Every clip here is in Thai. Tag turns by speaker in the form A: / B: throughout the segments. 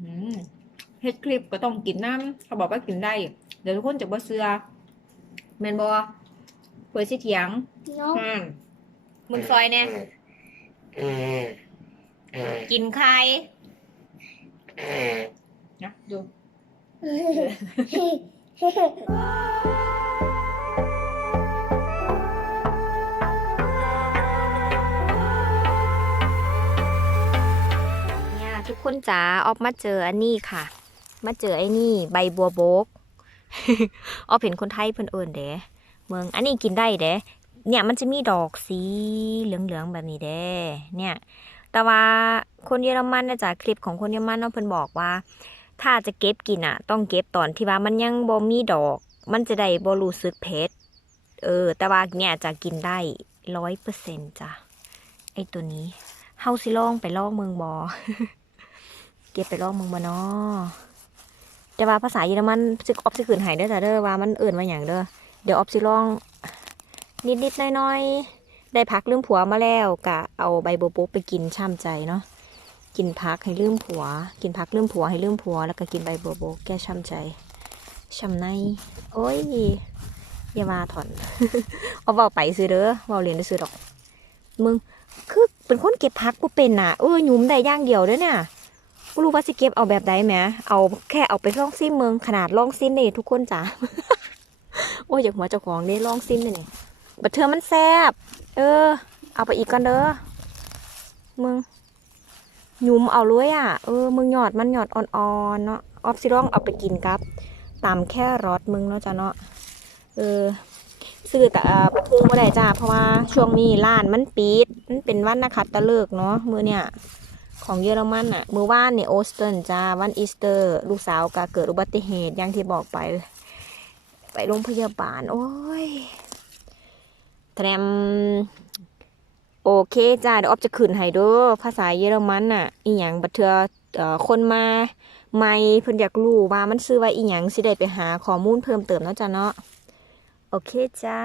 A: อืมเฮ็ดคลิปก็ต้องกินน้ำเขาบอกว่ากินได้ เดี๋ยวทุกคนจะบ่เชื่อแม่นบ่เปิดสิเถียง
B: No.
A: อืมมึงซอยแน่กินใครนะดู
C: จ๋าออฟมาเจออันนี้ค่ะ มาเจอไอ้นี่ ใบบัวโบกออฟเห็นคนไทยเพิ่นเอิญเด้เมืองอันนี้กินได้เด้เนี่ยมันจะมีดอกสีเหลืองๆแบบนี้เด้เนี่ย แต่ว่าคนเยอรมันนะจ๊ะคลิปของคนเยอรมันเนาะเพิ่นบอกว่า ถ้าจะเก็บกินอะ ต้องเก็บตอนที่ว่ามันยังบ่มีดอก มันจะได้บ่รู้สึกเผ็ดเออ แต่ว่าเนี่ยจะกินได้ร้อยเปอร์เซ็นต์จ้ะไอตัวนี้เฮาสิลองไปลองเมืองบอ เก็บไปลองมืองบ่เนาะแต่ว่าภาษาเยอรมันซึกออฟสิขืนหายเด้อจ้ะเด้อว่ามันเอื่นมาอย่างเด้อเดี๋ยวออฟสิลอง นิดๆหน้อยๆได้พักลืมผัวมาแล้วกะเอาใบโบวบไปกินช่ำใจเนาะกินพักให้ลืมผัว กินพักลืมผัวให้ลืมผัว แล้วก็กินใบโบวบแก้ช่ำใจช่ำใน โอ้ยอย่ามาถอนเอาเบาไปซื้อเด้อเบาเรียนได้ซื้อดอก มึงคือเป็นคนเก็บพักบ่เป็นน่ะเออหยุมได้ย่างเดียวเด้อเนี่ย บ่รู้ว่าสิเก็บเอาแบบใดแหมเอาแค่เอาไปล่องซิมเมืองขนาดล่องซิมนี่ทุกคนจ้ะโอ้ยอยากหัวเจ้าของนี่ล่องซิมนี่นี่บัดเทือมันแซ่บเออ เอาไปอีกก่อนเด้อมึงหยุมเอาเลยอะเออมึงหยอดมันหยอดอ่อนๆเนาะออฟสิลองเอาไปกินกับตำแค่รสมึงเนาะจ้ะเนาะเออซื้อแต่ปทุงมาได้จ้าเพราะว่าช่วงนี้ร้านมันปิดมันเป็นวันนักขัตฤกษ์เนาะมือเนี่ย ของเยอรมันอะเมื่อวานเนี่ยโอสเติร์นจ้าวันอีสเตอร์ ลูกสาวก็เกิดอุบัติเหตุอย่างที่บอกไป ไปโรงพยาบาล โอ้ยแทรมโอเคจ้าเดี๋ยวออฟจะขึ้นให้ด้อภาษาเยอรมันอะอีหยังบัดเทือยคนมาไม่เพิ่นอยากรู้ว่ามันซื้อไว่าอีหยังสิได้ไปหาข้อมูลเพิ่มเติมเนาะจ้าเนาะโอเคจ้า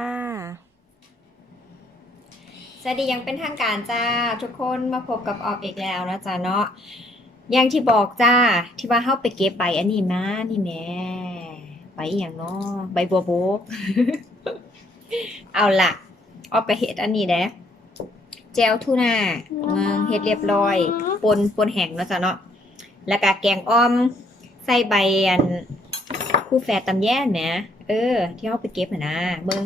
C: วัสดียังเป็นทางการจ้า ทุกคนมาพบกับออกอีกแล้วนะจ้าเนาะอย่างที่บอกจ้า ที่ว่าเข้าไปเก็บใบอันนี้มานี่แม่ใบอย่างเนาะใบบัวโบกเอาละออกไปเห็ดอันนี้เด้แจวทูน่าเมืองเห็ดเรียบร้อย ปนปนแห้งเนาะจ้าเนาะแล้วก็แกงอ้อมใส่ใบอันคู่แฝดตำแย่แหมเออ ที่เขาไปเก็บนะเบิ่ง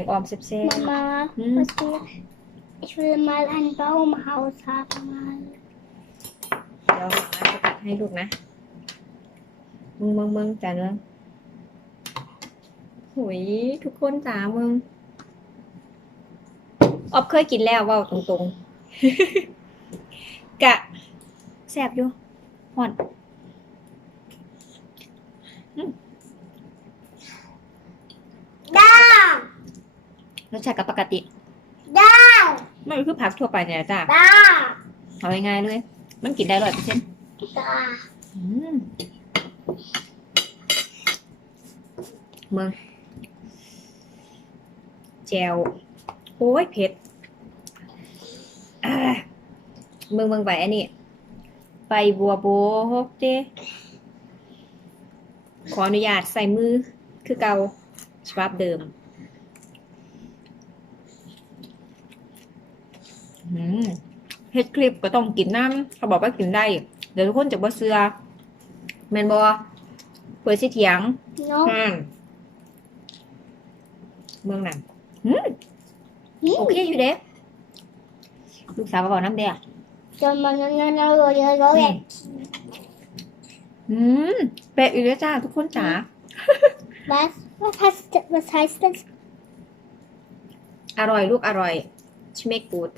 C: งออมเซ่บ
B: Mama,
A: Hm.
B: was will, ich will mal ein Baumhaus haben. Mal.
A: ๆเดี๋ยวมาจะตัดให้ลูกนะ มึงมึงมึงจ้าเนอะหุยทุกคนจ้ามึงออบเคยกินแล้วเว่าตรงๆ กะแซ่บอยู่ห่อน
B: Da!
A: รสชาติกับปกติ
B: Da!
A: มันคือผักทั่วไปเนี่ยจ้า
B: Da!
A: เอาง่ายๆเลย มันกินได้ร้อยเปอร์เซ็นต์
B: Da!
A: อืมเมืองแจวโอ้ยเผ็ดอ่าเมืองเมืองใบอันนี้ใบบัวโบกเด้ขออนุญาตใส่มือคือเกาฉบับเดิมอืม เฮ็ดคลิปก็ต้องกินน้ำเขาบอกว่ากินได้ เดี๋ยวทุกคนจะบ่เชื่อแม่นบ่เปิดสิเถียง
B: No.
A: ห้างเมืองนั่นอืมโอเคอยู่เด้ลูกสาวมาบอกน้ำเด้อ
B: So, man, no, no, no, no, no, no, no.
A: อืมแปะอยู่เด้อจ้าทุกคนจ๋า
B: Was? Was heißt, was heißt das?
A: อร่อยลูกอร่อยชิเมกกูด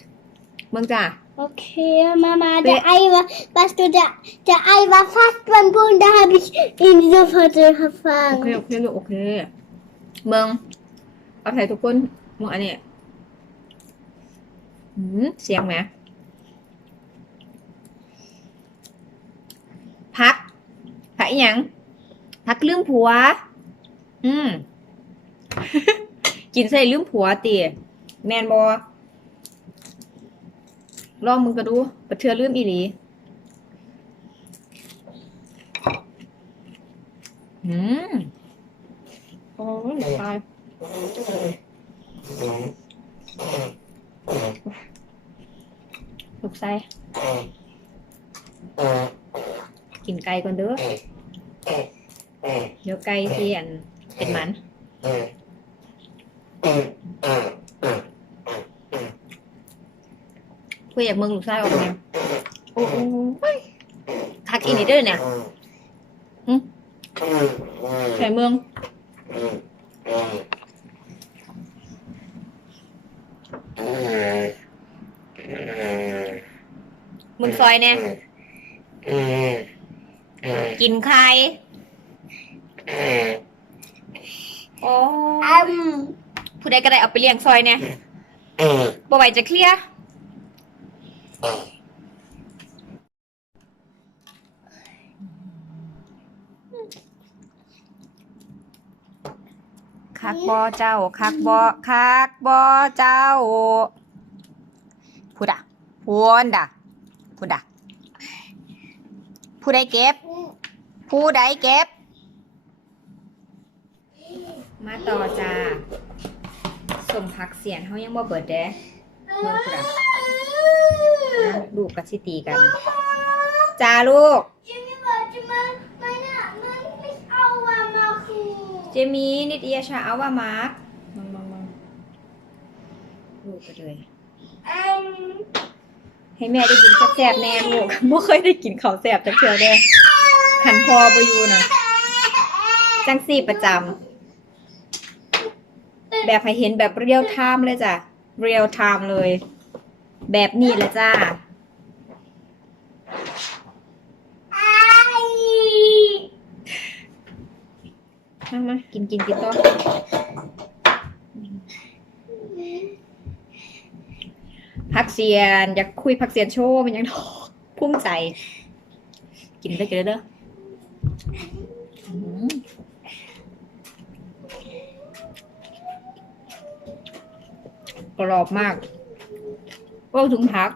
A: เมืองจ้า
B: Okay, Mama, der
A: Wer-
B: Ei war, weißt du, der, der Ei war fast beim Boden, da habe ich ihn sofort
A: โอเค
B: gefangen.
A: โอเคลูกโอเคเมืองเอาใส่ทุกคนเมืองอันนี้อืมเสียงไหมพักพักอีหยังพักลืมผัว อืม กินใส่ลืมผัวตีแมนบอ ลองมึงก็ดูปะเทือลืมอีหลี
C: อืมโอ้ยตายลูกไส้กินไก่ก่อนเด้อเดี๋ยวไก่เสียนเป็นหมัน เพื่ออยากเมืองลูกไส้ออกมาโอ้โหคักอีนี่เด้อเนี่ยใส่เมืองมึงซอยเนี่ยกินใครโอ้
B: อืม
C: ผู้ใดก็ได้เอาไปเลี้ยงซอยเนี่ยบ่ไหวจะเคลียร์ คักบอเจ้า คักบอคักบอเจ้าพูดอะพูนด่ะพูดอะผู้ใดเก็บ ผู้ใดเก็บ มาต่อจ้าสมพักเสียนเขายังบ่เบิดเด้ มือครัลูกกับสิตีกันจ้าลูก เจ
B: มี่บอกจมานอะมันไม่เอาอะมาคือ
C: เจมีนิดเอียชาเอาวามาร์คมึงมึงมึงลูกไปเลย ให้แม่ได้กินแซ่บๆแน่ลูกบ่เคยได้กินข้าวแซ่บจักเทื่อเด้หันพอบ่อยู่นะจังซี่ประจำแบบให้เห็นแบบเรียลไทม์เลยจ้ะ เรียลไทม์เลย แบบนี้แหละจ้า
B: ไอ้
C: มามากินกินกินต่อพักเสียน อยากคุยพักเสียนโชว์มันยังพุ่งใจ กินได้กินได้เด้อ กรอบมากว่าถึงพัก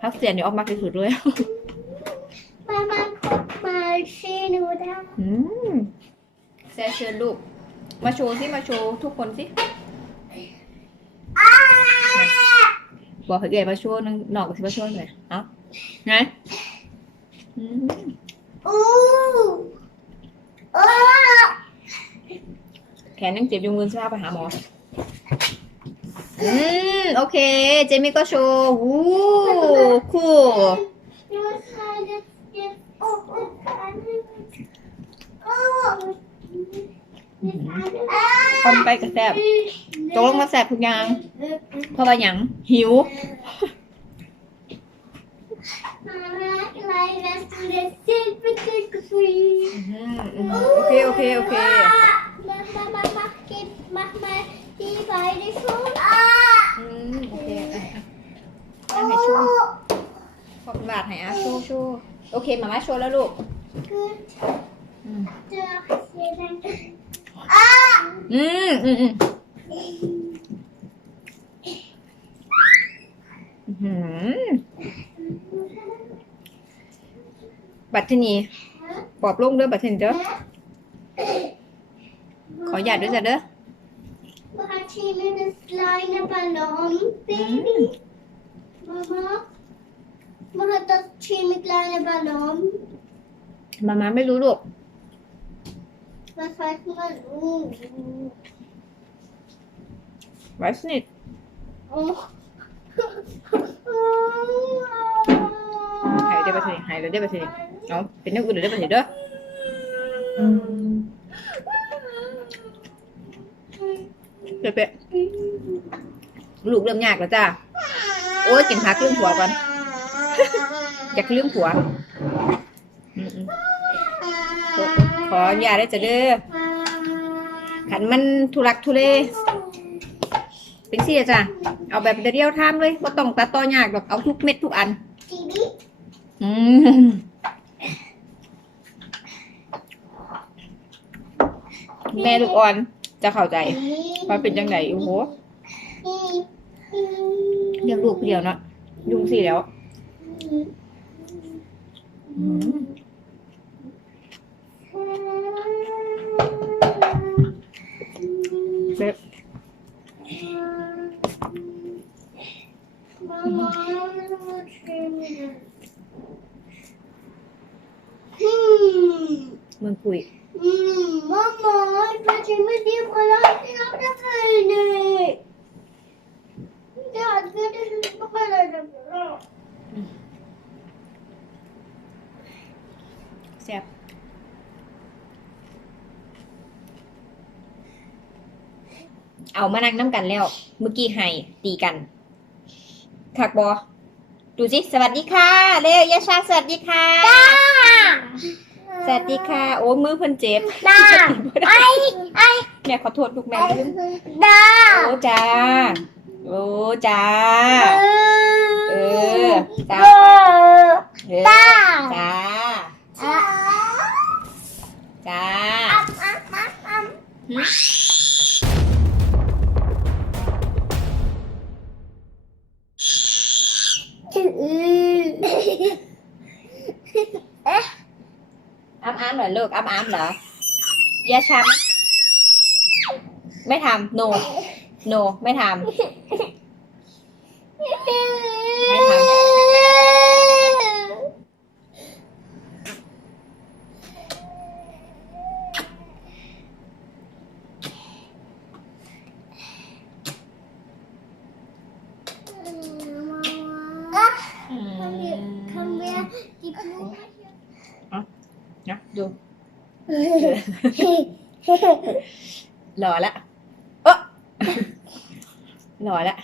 C: พักเสียนเดี๋ยวออกมากที่สุดเลย
B: มามามาชีหนูได้
C: อืมแซเชิญลูก มาโชว์สิ มาโชว์ทุกคนสิ บอกให้เกดมาโชว์นึงหนอกกับสิมาโชว์หน่อยเอ้าไงอืม
B: อู้โอ้
C: แขนยังเจ็บอยู่มือใช่ไหมไปหาหมอ อืม โอเค เจมี่ก็โชว์วู้คู่
B: หนูใส่เด็กเด็กโอ้โอ้กันโอ้
C: คอนไปกระแสบตกลงมาแสบทุกอย่าง เพราะว่าหยังหิว
B: Mama, like let's do this super free.
C: อืมอืมโอเค โอเค โอเค
B: Mama, mama, keep mama, keep by the phone. Ah!
C: อืม โอเคอะอะอะให้โชว์ ขอบคุณบาทให้อาชว์โชว์โอเคมาม่าโชว์แล้วลูกอืมอืมอืมอืมบัตรที่นี่ปอบลงเด้อบัตรที่นี่เด้อขอหยาดด้วยจ้ะเด้อ
B: But she made a slide a ballon, baby. Mm. Mama, does she make a ballon?
C: มาม่าไม่รู้ลูก
B: Vad fan man? Oh.
C: ไว้สนิท
B: Oh.
C: หายได้บัตรที่นี่หายแล้วได้บัตรที่นี่เอาเป็นอย่างอื่นหรือได้บัตรที่นี่เด้อเป๊ะๆลูกเริ่มยากแล้วจ้า โอ้ยกินพักเรื่องผัวก่อน อยากเรื่องผัว ขออย่าตได้จะเด้อขันมันทุรักทุเล เป็นสิจ้ะ เอาแบบเดียวท่ามเลยว่าต้องตัดต่อยากแบบเอาทุกเม็ดทุกอัน อืมแม่ลูกอ่อนจะเข้าใจว่าเป็นจังไดโอ้โหเลี้ยงลูกเดียวเนาะยุ่งสิแล้ว
B: Hmm.
C: Beb.
B: Mengkui. Mama, ada kali. Tidak ada kepala dah.
C: แซ่บเอามานั่งน้ำกันแล้ว เมื่อกี้ให้ตีกันคักบอดูสิสวัสดีค่ะ เร็วยาชาสวัสดีค่ะ สวัสดีค่ะ โอ้มือเพิ่นเจ็บ
B: Da. Ai, ai,
C: แม่ขอโทษลูกแม่ลืม
B: da.
C: โอ้จ้า โอ้จ้า เออจ้า
B: Da.
C: เออ
B: Da.
C: จ้า
B: Ah.
C: จ้า
B: Am, am, am, am.
C: อ้ามอ้ามเหรอลูกอ้ามอ้ามเหรอยาชาไม่ทำ no no ไม่ทำ ไม่ท อืม
B: Kan vi diploma?
C: นะดู หล่อละเออหล่อละ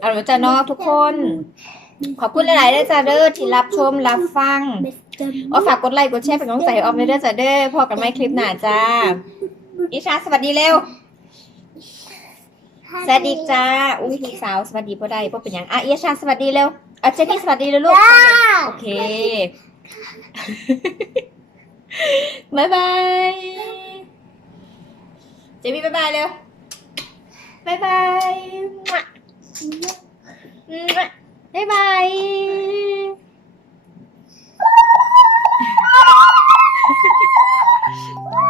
C: เอาละจ้ะเนาะทุกคน ขอบคุณหลายๆด้วยจ้าเด้อที่รับชมรับฟัง
B: Mr.
C: อ๋อฝากกดไลค์กดแชร์เป็นกำลังใจให้ออมด้วยเด้อจ้าเด้อพอกันไม่คลิปหน้าจ้าอิชาสวัสดีเร็วสวัสดีจ้าอุ้ยลูกสาวสวัสดีพ่อได้พ่อเป็นหยังอะอิชาสวัสดีเร็วอะเจนนี่สวัสดีเลยลูกโอเคบายบายเจมี่บายบายเร็วบายบายมั่วมั่ว บ๊ายบาย Bye.